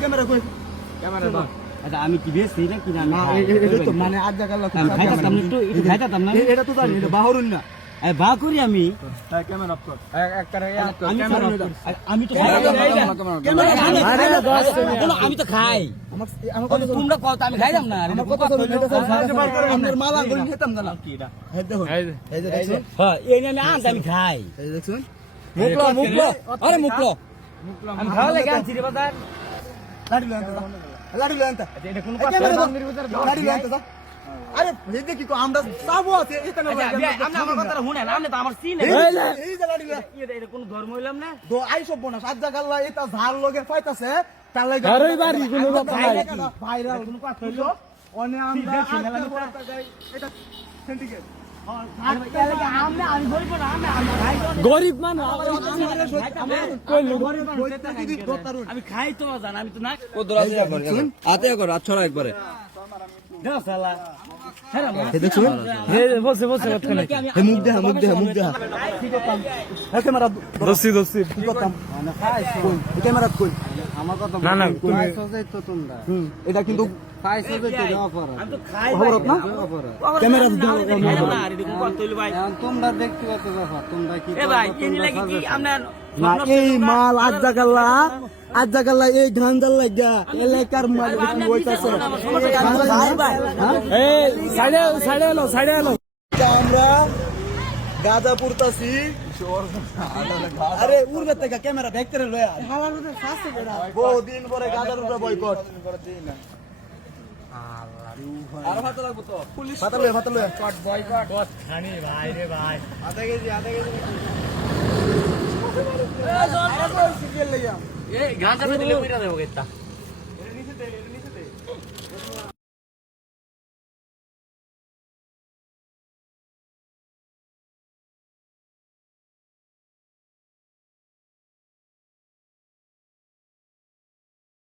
camera কই camera দাও আচ্ছা আমি কি বেশি না কি না না এটা তো মানে আজ জায়গা লোক খাইতাম একটু খাইতাম না এটা তো জানি এটা বাহরুন না এই বা করি আমি ক্যামেরা অফ কর আমি তো আমি তো খাই তোমরা কত আমি খাইলাম না আমার কথা শুনুন এটা আপনার মালা গলি খেতাম না কি এটা এই দেখুন এই যে দেখছেন হ্যাঁ এই আমি আনতে আমি খাই এই দেখছেন মুখলো আরে মুখলো আমি খাওয়া লাগে আনছি রে বাজার লাডি লন্ত এটা কোন লাডি লন্ত আরে এই দেখি কো আমরা সাবো আছে এটা না আপনি আমার কথা শুনেন আপনি তো আমার চিনেন এই যে লাডি এটা কোন ধর্ম হইলাম না দো আইসো বোনা সাজ্জা গাল্লা এটা ঝাল লগে পাইতাছে তার লাগি ঘরেই বাড়ি কোনো কথা নাই ভাইরাল কোনো কথা হইলো অনে আমরা এটা সেন্টিগ্রেড গরিব মানুষ আমি খাই তো জান আমি তো না আতে করো আচ্ছা একবারে বসে বসে মুখ দেখা ক্যামেরা দোষী দোষী কি করতাম ক্যামেরা কই আমার কথা না না এটা কিন্তু আমি তো খাই খবরত না ক্যামেরা তোমরা ব্যক্তিগত ব্যাপার তোমরা কি ভাই এর লাগি কি আমরা না এই মাল আজ জাগাল্লা এই ধান্দাল লাগা এলাকার মাল হইতাছে এই সাইডে এলো আমরা গাজা পুরতাছি আরে উড়বে থেকে ক্যামেরা দেখতে রে লয়া বহুদিন পরে গাজার উপরে বয়কট আর ভাত লাগবো তো পুলিশ ভাত লয়া বয়কট খানি ভাই রে ভাই আধা কেজি এই গাঁজা দিলে কইরা দেবো এটা